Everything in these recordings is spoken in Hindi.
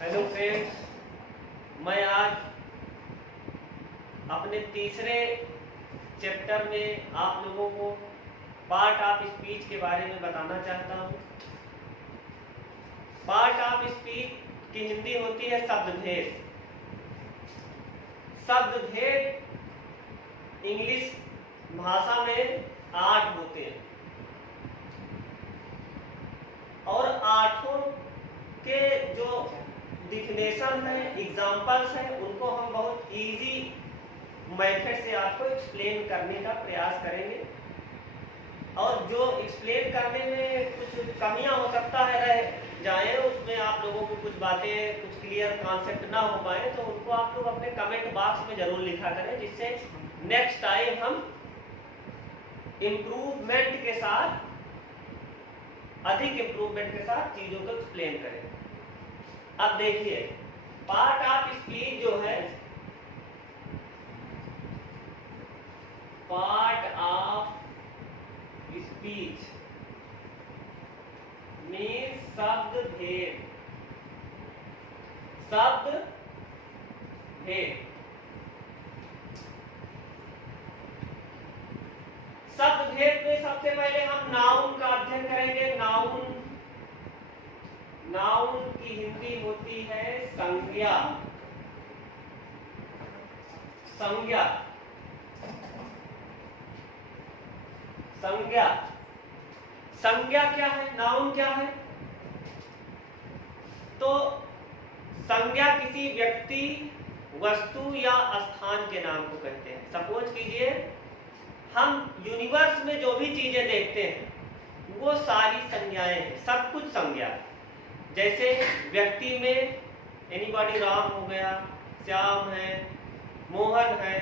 हेलो फ्रेंड्स, मैं आज अपने तीसरे चैप्टर में आप लोगों को पार्ट ऑफ स्पीच के बारे में बताना चाहता हूँ। पार्ट ऑफ स्पीच की हिंदी होती है शब्दभेद। शब्दभेद इंग्लिश भाषा में 8 होते हैं और 8 के जो डिफिनेशन है, एग्जाम्पल्स है, उनको हम बहुत इजी मेथड से आपको एक्सप्लेन करने का प्रयास करेंगे। और जो एक्सप्लेन करने में कुछ कमियां हो सकता है रह जाए, उसमें आप लोगों को कुछ बातें, कुछ क्लियर कॉन्सेप्ट ना हो पाए, तो उनको आप लोग अपने कमेंट बॉक्स में जरूर लिखा करें, जिससे नेक्स्ट टाइम हम इम्प्रूवमेंट के साथ, अधिक इम्प्रूवमेंट के साथ चीजों को एक्सप्लेन करें। अब देखिए, पार्ट ऑफ स्पीच जो है, पार्ट ऑफ स्पीच मीन्स शब्दभेद। शब्दभेद शब्दभेद में सबसे पहले हम नाउन का अध्ययन करेंगे। नाउन की हिंदी होती है संज्ञा। संज्ञा संज्ञा संज्ञा क्या है, नाउन क्या है? तो संज्ञा किसी व्यक्ति, वस्तु या स्थान के नाम को कहते हैं। सपोज कीजिए, हम यूनिवर्स में जो भी चीजें देखते हैं वो सारी संज्ञाएं हैं, सब कुछ संज्ञा। जैसे व्यक्ति में एनीबॉडी, राम हो गया, श्याम है, मोहन है,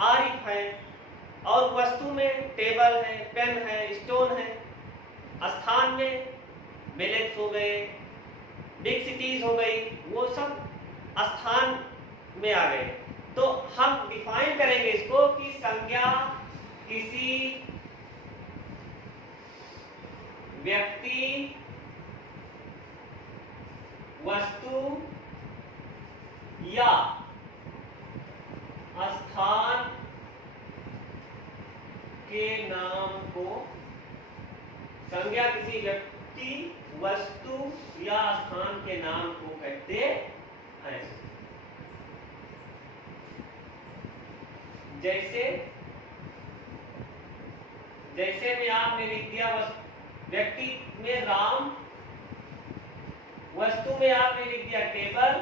आरिफ है, और वस्तु में टेबल है, पेन है, स्टोन है। स्थान में विलेज हो गए, बिग सिटीज हो गई, वो सब स्थान में आ गए। तो हम डिफाइन करेंगे इसको कि संज्ञा किसी व्यक्ति, वस्तु या स्थान के नाम को, संज्ञा किसी व्यक्ति, वस्तु या स्थान के नाम को कहते हैं। जैसे में आपने लिख दिया व्यक्ति में राम, वस्तु में आपने लिख दिया टेबल,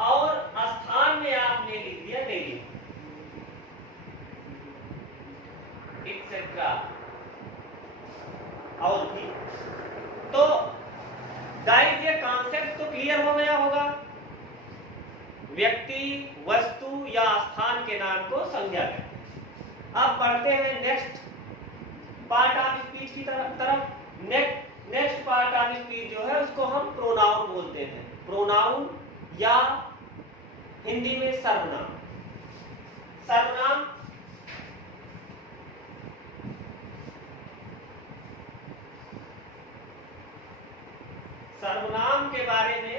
और स्थान में आपने लिख दिया दिल्ली, एक्सेट्रा और भी। तो गाइस, ये कॉन्सेप्ट तो क्लियर हो गया होगा। व्यक्ति, वस्तु या स्थान के नाम को संज्ञा कहते हैं। अब बढ़ते हैं नेक्स्ट पार्ट ऑफ स्पीच की तरफ। नेक्स्ट पार्ट ऑफ स्पीच जो है उसको हम प्रोनाउन बोलते हैं। प्रोनाउन या हिंदी में सर्वनाम। सर्वनाम सर्वनाम के बारे में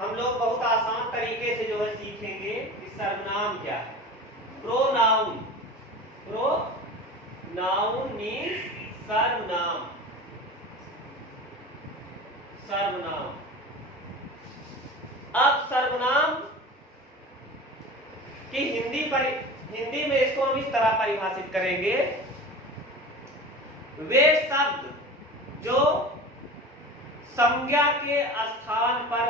हम लोग बहुत आसान तरीके से जो है सीखेंगे कि सर्वनाम क्या है। प्रोनाउन मीन्स सर्वनाम। सर्वनाम। अब सर्वनाम की हिंदी में इसको हम इस तरह परिभाषित करेंगे, वे शब्द जो संज्ञा के स्थान पर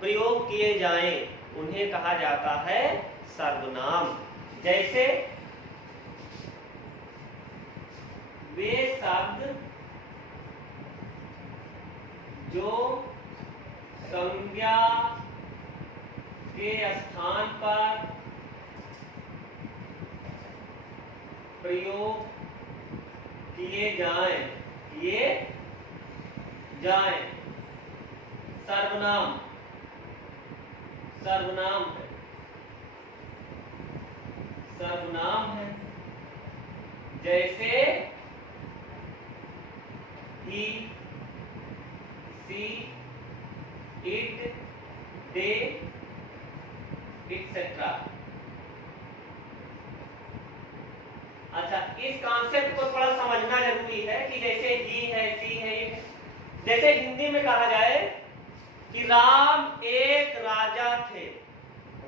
प्रयोग किए जाएं, उन्हें कहा जाता है सर्वनाम। जैसे वे शब्द जो संज्ञा के स्थान पर प्रयोग किए जाएं, सर्वनाम है। सर्वनाम है। जैसे he, she, it, they, etcetera. अच्छा, इस कॉन्सेप्ट को थोड़ा समझना जरूरी है कि जैसे ही है, सी है, इट है। जैसे हिंदी में कहा जाए कि राम एक राजा थे,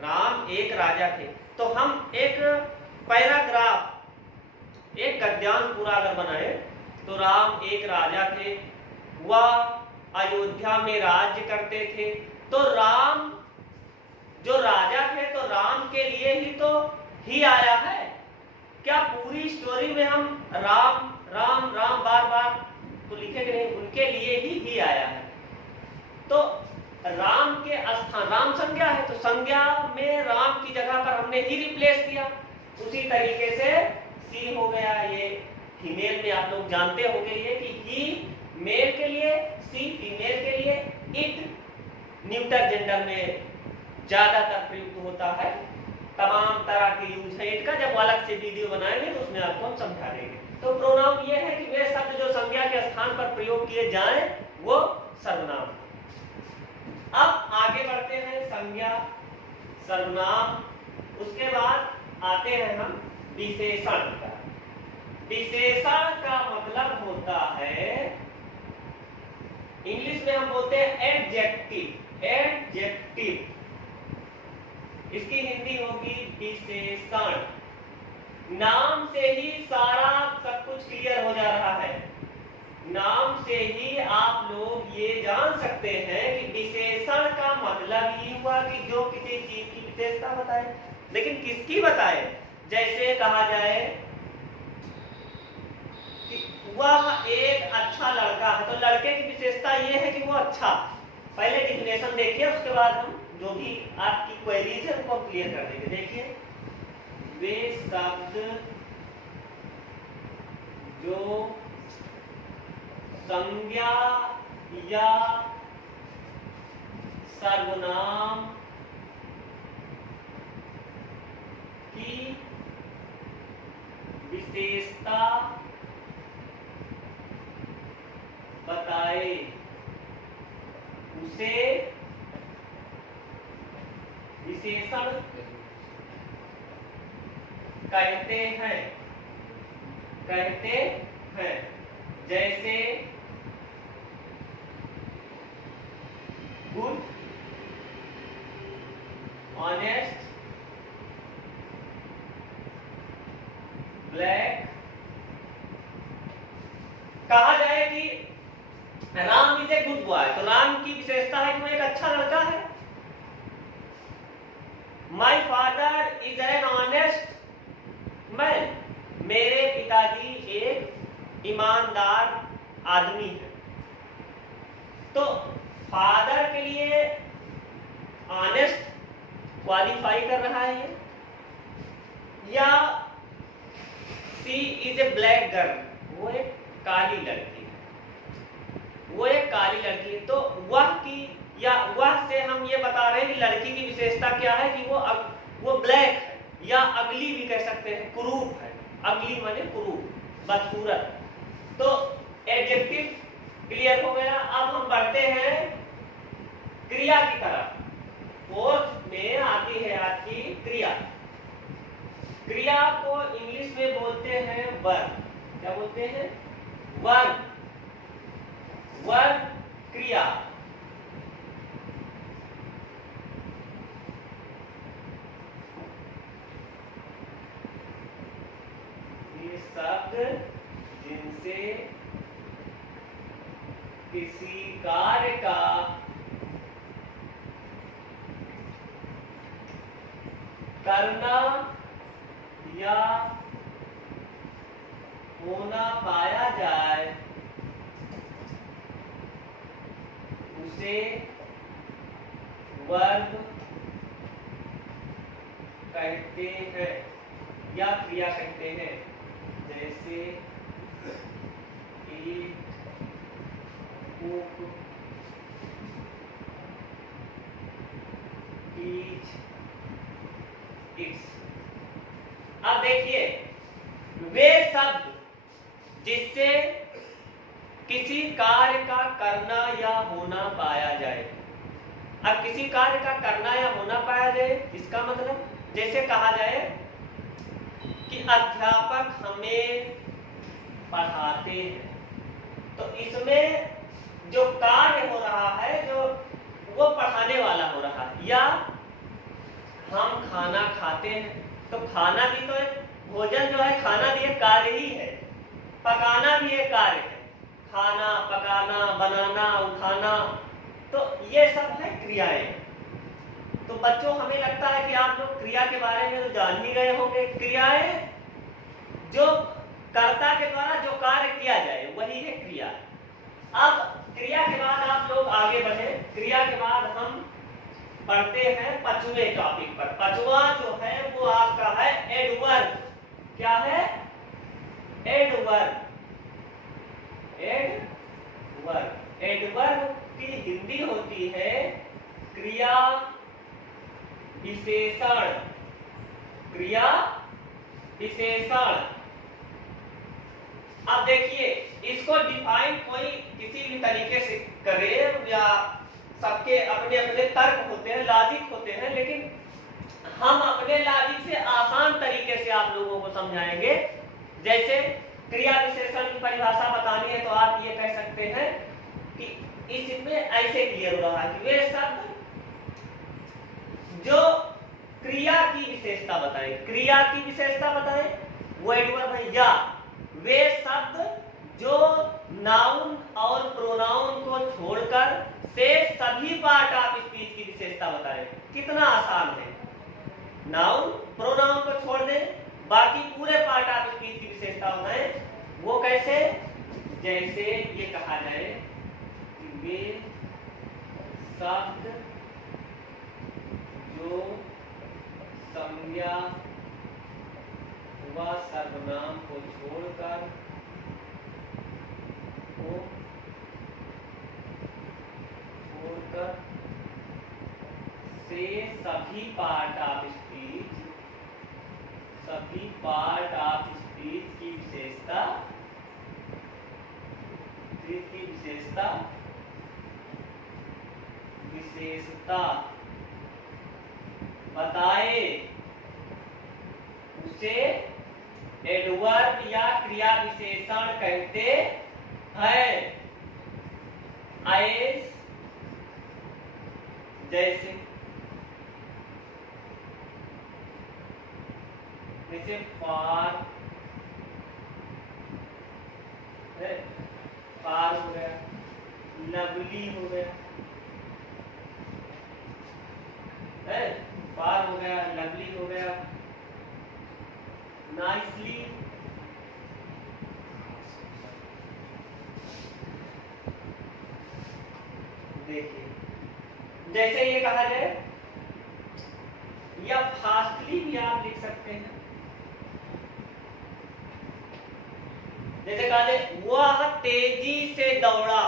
राम एक राजा थे, तो हम एक पैराग्राफ, एक गद्यांश पूरा अगर बनाए तो राम एक राजा थे, वह अयोध्या में राज्य करते थे। तो राम जो राजा थे तो राम के लिए ही तो ही आया है। क्या पूरी स्टोरी में हम राम राम राम बार बार तो लिखेंगे नहीं, उनके लिए ही आया है। तो राम के स्थान, राम संज्ञा है तो संज्ञा में राम की जगह पर हमने ही रिप्लेस किया। उसी तरीके से सी हो गया, ये फीमेल में आप लोग जानते होंगे ये कि ही मेल के लिए, सी फीमेल के लिए, इट न्यूटर जेंडर में ज्यादातर प्रयुक्त होता है। तमाम तरह के यूज है इट का, जब अलग से वीडियो बनाएंगे तो उसमें आपको हम समझा देंगे। तो प्रोनाउन ये है कि वे शब्द जो संज्ञा के स्थान पर प्रयोग किए जाएं वो सर्वनाम। अब आगे बढ़ते हैं संज्ञा, सर्वनाम, उसके बाद आते हैं हम विशेषण का। विशेषण का मतलब होता है, इंग्लिश में हम बोलते हैं एडजेक्टिव, एडजेक्टिव, इसकी हिंदी होगी विशेषण। नाम से ही सारा सब कुछ क्लियर हो जा रहा है। नाम से ही आप लोग ये जान सकते हैं कि विशेषण का मतलब ये हुआ कि जो किसी चीज की विशेषता बताए। लेकिन किसकी बताए? जैसे कहा जाए कि वह एक अच्छा लड़का है, तो लड़के की विशेषता ये है कि वो अच्छा। पहले डिफिनेशन देखिए, उसके बाद हम जो भी आपकी क्वेरीज है उनको क्लियर कर देंगे। देखिए, वे शब्द जो संज्ञा या सर्वनाम की विशेषता बताए उसे विशेषण कहते हैं, कहते हैं। जैसे गुड, ऑनेस्ट, ब्लैक। कहा जाए कि Ram is a good boy, तो राम की विशेषता है कि वो एक अच्छा लड़का है। My father is an honest man, मेरे पिताजी एक ईमानदार आदमी है। तो फादर के लिए ऑनेस्ट क्वालिफाई कर रहा है ये, या सी इज ए ब्लैक गर्ल, वो एक काली लड़की है, वो एक काली लड़की है। तो वह की या वह से हम ये बता रहे हैं कि लड़की की विशेषता क्या है कि वो ब्लैक है, या अगली भी कह सकते हैं, कुरूप है। अगली माने कुरूप, बदसूरत। तो एडजेक्टिव क्लियर हो गया। अब हम बढ़ते हैं क्रिया की तरफ। फोर्थ में आती है आपकी क्रिया। क्रिया को इंग्लिश में बोलते हैं वर्ब। क्या बोलते हैं? वर्ब, वर्ब क्रिया। ये शब्द जिनसे किसी कार्य का करना या होना पाया जाए उसे वर्ब कहते हैं या क्रिया कहते हैं। जैसे eat, cook, teach, it's। अब देखिए, वे शब्द जिससे किसी कार्य का करना या होना अब किसी कार्य का करना या होना पाया जाए, इसका मतलब जैसे कहा जाए कि अध्यापक हमें पढ़ाते हैं, तो इसमें जो कार्य हो रहा है जो वो पढ़ाने वाला हो रहा है। या हम खाना खाते हैं, तो खाना भी तो एक भोजन जो है, खाना भी एक कार्य ही है, पकाना भी एक कार्य है, खाना पकाना बनाना उठाना, तो ये सब है क्रियाएं। तो बच्चों हमें लगता है कि आप लोग क्रिया के बारे में तो जान ही गए होंगे। क्रियाएं जो कर्ता के द्वारा जो कार्य किया जाए वही है क्रिया। अब क्रिया के बाद आप लोग आगे बढ़े। क्रिया के बाद हम पढ़ते हैं 5वें टॉपिक पर। 5वां जो है वो आपका है एडवर्ब। क्या है? एडवर्ब। एडवर्ब। एडवर्ब की हिंदी होती है क्रिया विशेषण। क्रिया विशेषण। अब देखिए, इसको डिफाइन कोई किसी भी तरीके से करे या सबके अपने अपने तर्क होते हैं, लॉजिक होते हैं, लेकिन हम अपने लॉजिक से आसान तरीके से आप लोगों को समझाएंगे। जैसे क्रिया विशेषण की परिभाषा बतानी है तो आप ये कह सकते हैं कि इसमें ऐसे क्लियर हो रहा है कि वे शब्द जो क्रिया की विशेषता बताए, क्रिया की विशेषता बताए वो एडवर्ब है। या वे शब्द जो नाउन और प्रोनाउन को छोड़कर से सभी पार्ट ऑफ स्पीच की विशेषता बताए। कितना आसान है, नाउन प्रोनाउन को छोड़ दें, बाकी पूरे पार्ट ऑफ स्पीच की विशेषता बताए। वो कैसे? जैसे ये कहा जाए कि वे शब्द जो संज्ञा व सर्वनाम को छोड़कर से सभी पार्ट ऑफ स्पीच की विशेषता बताए उसे एडवर्ब या क्रिया विशेषण कहते हैं। एज जैसे फार हो गया, लवली हो गया, फार हो गया, लवली हो गया, नाइसली, देखिए जैसे ये कहा जाए, या फास्टली भी आप लिख सकते हैं। जैसे कहा जाए वह तेजी से दौड़ा,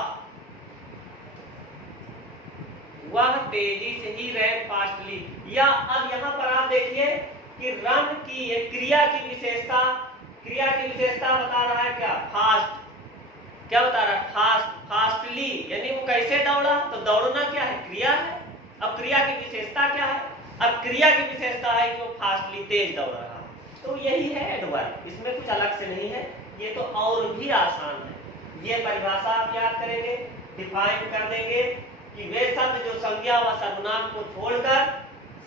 वह तेजी से ही रैन फास्टली। या अब यहां पर आप देखिए कि रन की क्रिया की विशेषता बता रहा है क्या? फास्ट। क्या बता रहा है? फास्ट, फास्टली, यानी वो कैसे दौड़ा, तो दौड़ना क्या है? क्रिया है। अब क्रिया की विशेषता क्या है? अब क्रिया की विशेषता है कि वो फास्टली, तेज दौड़ रहा है। तो यही है एडवर्ब, इसमें कुछ अलग से नहीं है, ये तो और भी आसान है। ये परिभाषा आप याद करेंगे, डिफाइन कर देंगे कि वे शब्द जो संज्ञा व सर्वनाम को छोड़कर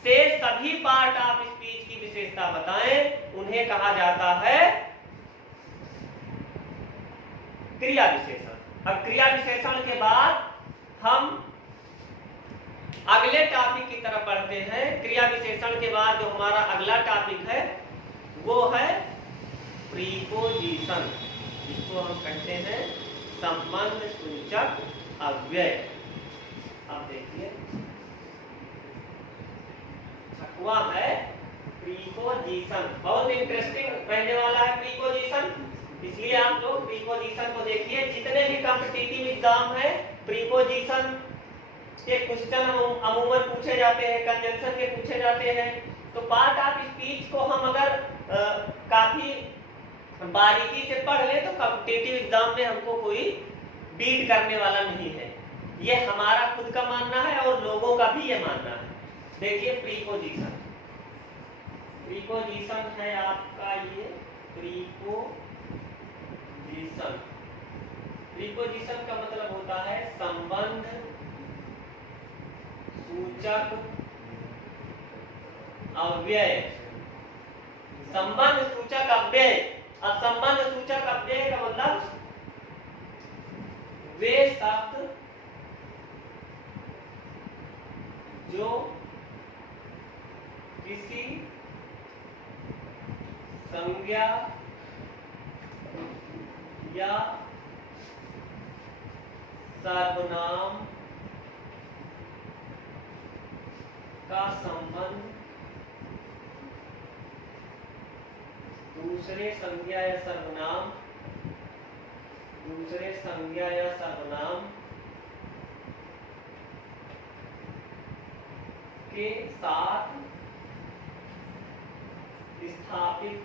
से सभी पार्ट ऑफ स्पीच की विशेषता बताएं, उन्हें कहा जाता है क्रिया विशेषण। अब क्रिया विशेषण के बाद हम अगले टॉपिक की तरफ बढ़ते हैं। क्रिया विशेषण के बाद जो हमारा अगला टॉपिक है वो है प्रीपोजिशन, जिसको हम कहते हैं संबंध सूचक अव्यय। अब देखिए, छठवां है प्रीपोजिशन। बहुत इंटरेस्टिंग रहने वाला है प्रीपोजिशन, इसलिए आप लोग प्रीपोजिशन को देखिए। जितने भी कॉम्पिटिटिव एग्जाम है, प्रीपोजिशन के क्वेश्चन अमूमन पूछे जाते हैं, कंजंक्शन के पूछे जाते हैं। तो पार्ट ऑफ स्पीच को हम अगर काफी बारीकी से पढ़ ले तो कॉम्पिटिटिव एग्जाम में हमको कोई बीट करने वाला नहीं है। ये हमारा खुद का मानना है और लोगों का भी ये मानना है। देखिए प्रीपोजिशन, प्रीपोजिशन है आपका ये प्रीपोजिशन। प्रीपोजिशन का मतलब होता है संबंध सूचक अव्यय। संबंध सूचक अव्यय। अब संबंध सूचक अव्यय का मतलब वे शब्द जो किसी संज्ञा या सर्वनाम का संबंध दूसरे संज्ञा या सर्वनाम के साथ स्थापित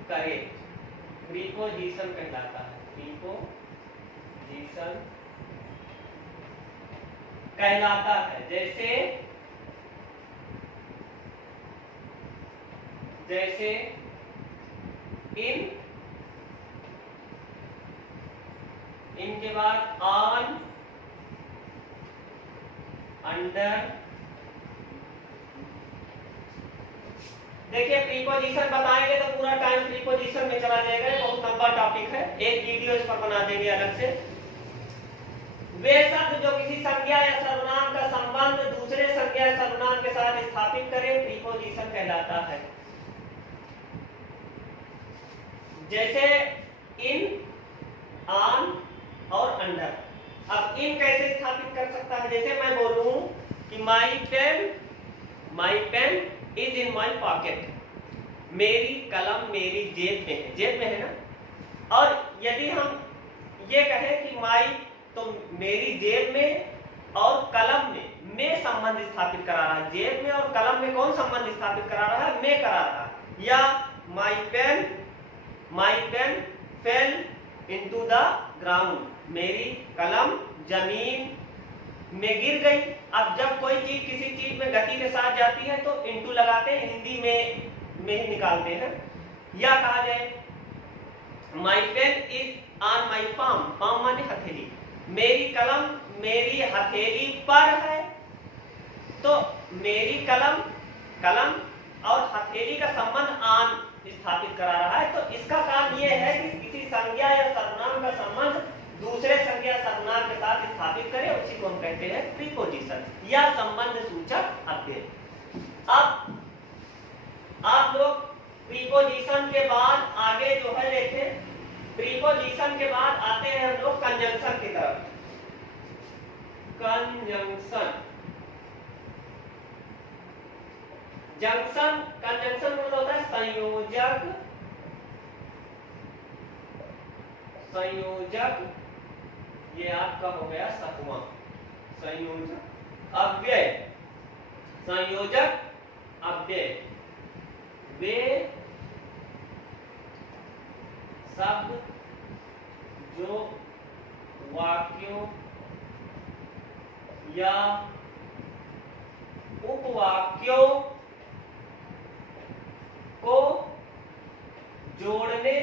करे प्रीपोजिशन कहलाता है। प्रीपोजिशन कहलाता है। जैसे इन के बाद ऑन, अंडर। देखिए प्रीपोजिशन बताएंगे तो पूरा टाइम प्रीपोजिशन में चला जाएगा, बहुत लंबा टॉपिक है, एक वीडियो इस पर बना देंगे अलग से। वे शब्द जो किसी संज्ञा या सर्वनाम का संबंध दूसरे संज्ञा या सर्वनाम के साथ स्थापित करें प्रीपोजिशन कहलाता है। जैसे इन, ऑन और अंडर। अब इन कैसे स्थापित कर सकता है? जैसे मैं बोलूं कि my pen is in my pocket. मेरी कलम मेरी जेब में है, जेब में है ना। और यदि हम ये कहें कि माई, तो मेरी जेब में और कलम में संबंध स्थापित करा रहा है। जेब में और कलम में कौन संबंध स्थापित करा रहा है? में करा रहा है। या my pen fell into the ground. मेरी कलम जमीन में गिर गई। अब जब कोई चीज किसी चीज में गति के साथ जाती है तो इनटू लगाते हैं, हिंदी में ही निकालते हैं। या कहा जाए my pen is on my palm, palm माने हथेली। मेरी कलम मेरी हथेली पर है। तो मेरी कलम और हथेली का संबंध ऑन स्थापित करा रहा है। तो इसका काम यह है कि किसी संज्ञा या सर्वनाम का संबंध दूसरे संज्ञा सर्वनाम के साथ स्थापित करें, उसी को हम कहते हैं प्रीपोजिशन या संबंध सूचक अव्यय। अब आप लोग प्रीपोजिशन के बाद आगे जो है देखें, प्रीपोजिशन के बाद आते हैं हम लोग कंजंक्शन की तरफ। कंजंक्शन कंजंक्शन मतलब होता है संयोजक। ये आपका हो गया सातवां। संयोजक अव्यय। वे शब्द जो वाक्यों या उपवाक्यों को जोड़ने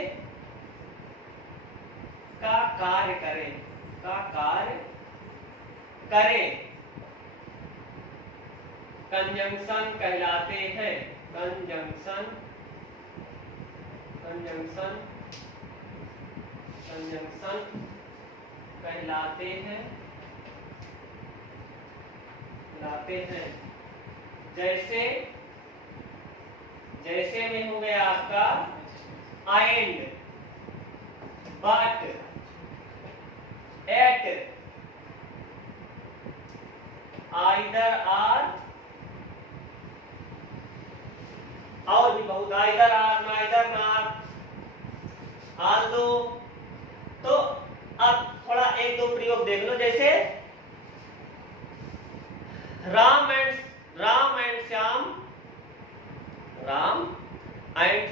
का कार्य करें कंजंक्शन कहलाते हैं। कंजंक्शन कहलाते हैं। जैसे में हो गया आपका and, but, yet, either or, और भी बहुत, either or, neither nor, although. तो अब थोड़ा एक दो प्रयोग देख लो। जैसे Ram and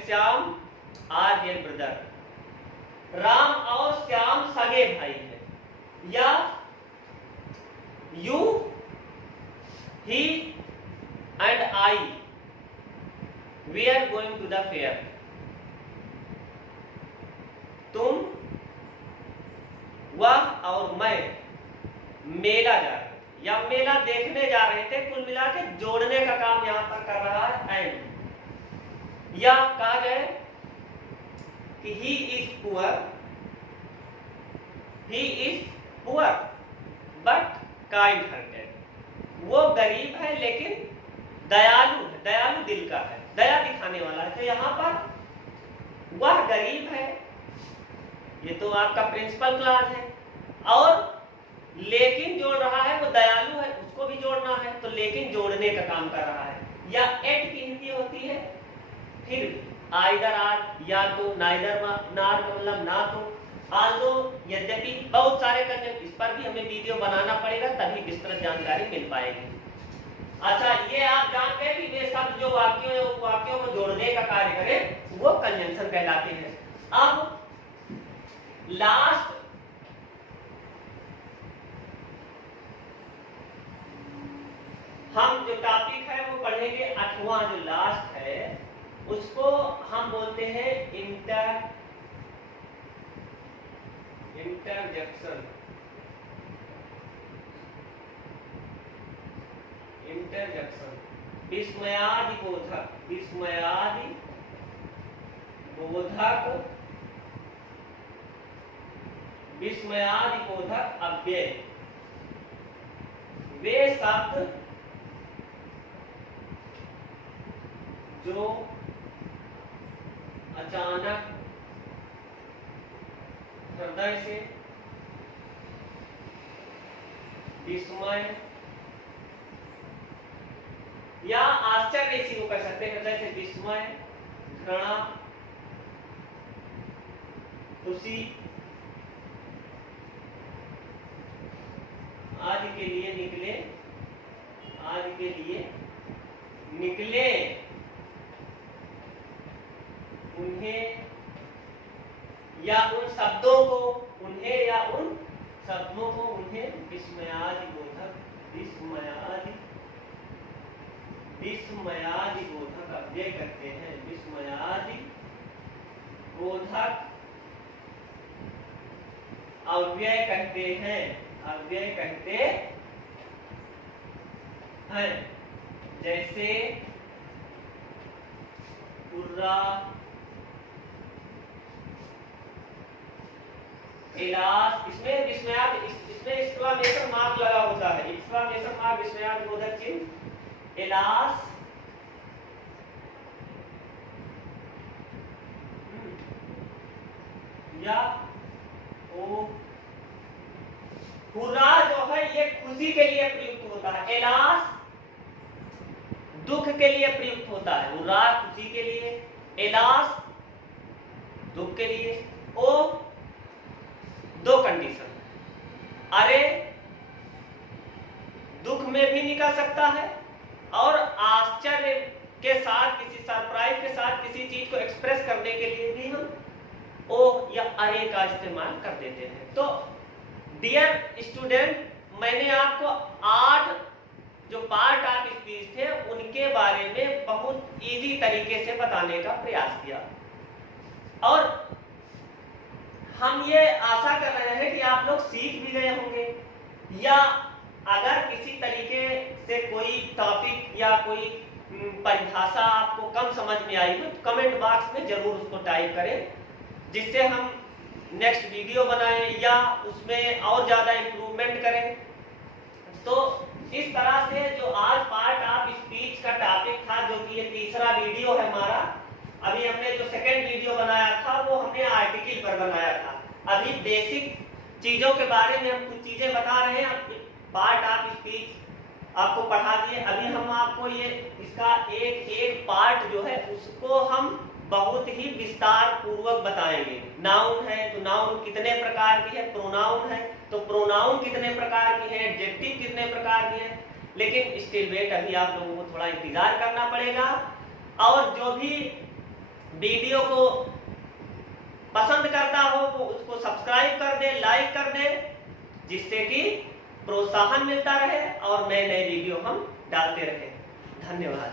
Shyam are dear brother. Ram और श्याम सगे भाई हैं, या you, he and I we are going to the fair. तुम, वह और मैं मेला जा रहे थे या मेला देखने जा रहे थे। कुल मिला के जोड़ने का काम यहां पर कर रहा है एंड। या कहा गया कि he is poor but kind hearted. वो गरीब है लेकिन दयालु है, दयालु दिल का है, दया दिखाने वाला है। तो यहां पर वह गरीब है, ये तो आपका प्रिंसिपल क्लास है, और लेकिन जोड़ रहा है वो दयालु है, उसको भी जोड़ना है, तो लेकिन जोड़ने का काम कर रहा है। या एट की हिंदी होती है फिर आइदर आर, या तो नाइदर नार मतलब ना तो, आल्दो यद्यपि, बहुत सारे कंजंक्शन। इस पर भी हमें वीडियो बनाना पड़ेगा तभी विस्तृत जानकारी मिल पाएगी। अच्छा, ये आप जान गए कि वे शब्द जो वाक्यों को जोड़ने का कार्य करें वो कंजंक्शन कहलाते हैं। अब लास्ट हम जो टॉपिक है वो पढ़ेंगे, 8वां जो लास्ट है उसको हम बोलते हैं इंटरजेक्शन। विस्मयादि बोधक अव्यय। वे शब्द जो अचानक हृदय से विस्मय या आश्चर्य, इसी को कह सकते हैं, हृदय से विस्मय, घृणा, खुशी आदि के लिए निकले उन्हें या उन शब्दों को, उन्हें विस्मयादि बोधक अव्यय कहते हैं। विस्मयादि बोधक अव्यय कहते हैं। जैसे कुर्रा, इलास, इसमें एक्सक्लामेशन मार्क लगा होता है, एक्सक्लामेशन मार्क विस्मयादि बोधक चिन्ह, इलास, या ओ। हुर्रा जो है ये खुशी के लिए प्रयुक्त होता है, इलास दुख के लिए प्रयुक्त होता है। हुर्रा खुशी के लिए, इलास दुख के लिए। ओ दो कंडीशन, अरे दुख में भी निकल सकता है और आश्चर्य के साथ, किसी सरप्राइज के साथ किसी चीज को एक्सप्रेस करने के लिए भी हम ओ या अरे का इस्तेमाल कर देते हैं। तो डियर स्टूडेंट, मैंने आपको 8 जो पार्ट ऑफ स्पीच थे उनके बारे में बहुत इजी तरीके से बताने का प्रयास किया, और हम ये आशा कर रहे हैं कि आप लोग सीख भी गए होंगे, या अगर किसी तरीके से कोई टॉपिक या कोई परिभाषा आपको कम समझ में आई हो तो कमेंट बॉक्स में जरूर उसको टाइप करें, जिससे हम नेक्स्ट वीडियो बनाएं या उसमें और ज्यादा इम्प्रूवमेंट करें। तो इस तरह से जो आज पार्ट ऑफ स्पीच का टॉपिक था, जो कि ये तीसरा वीडियो है हमारा, अभी हमने जो सेकेंड वीडियो बनाया था वो हमने आर्टिकल पर बनाया था। अभी बेसिक चीजों के बारे में हम कुछ चीजें बता रहे हैं, पार्ट ऑफ स्पीच आपको पढ़ा दिए। अभी हम आपको ये इसका एक पार्ट जो है उसको हम बहुत ही विस्तार पूर्वक बताएंगे। नाउन है तो नाउन कितने प्रकार की है, प्रोनाउन है तो प्रोनाउन कितने प्रकार की है, एडजेक्टिव कितने प्रकार की है। लेकिन स्टिल वेट, अभी आप लोगों को थोड़ा इंतजार करना पड़ेगा, और जो भी वीडियो को पसंद करता हो वो उसको सब्सक्राइब कर दे, लाइक कर दे, जिससे कि प्रोत्साहन मिलता रहे और नए नए वीडियो हम डालते रहे। धन्यवाद।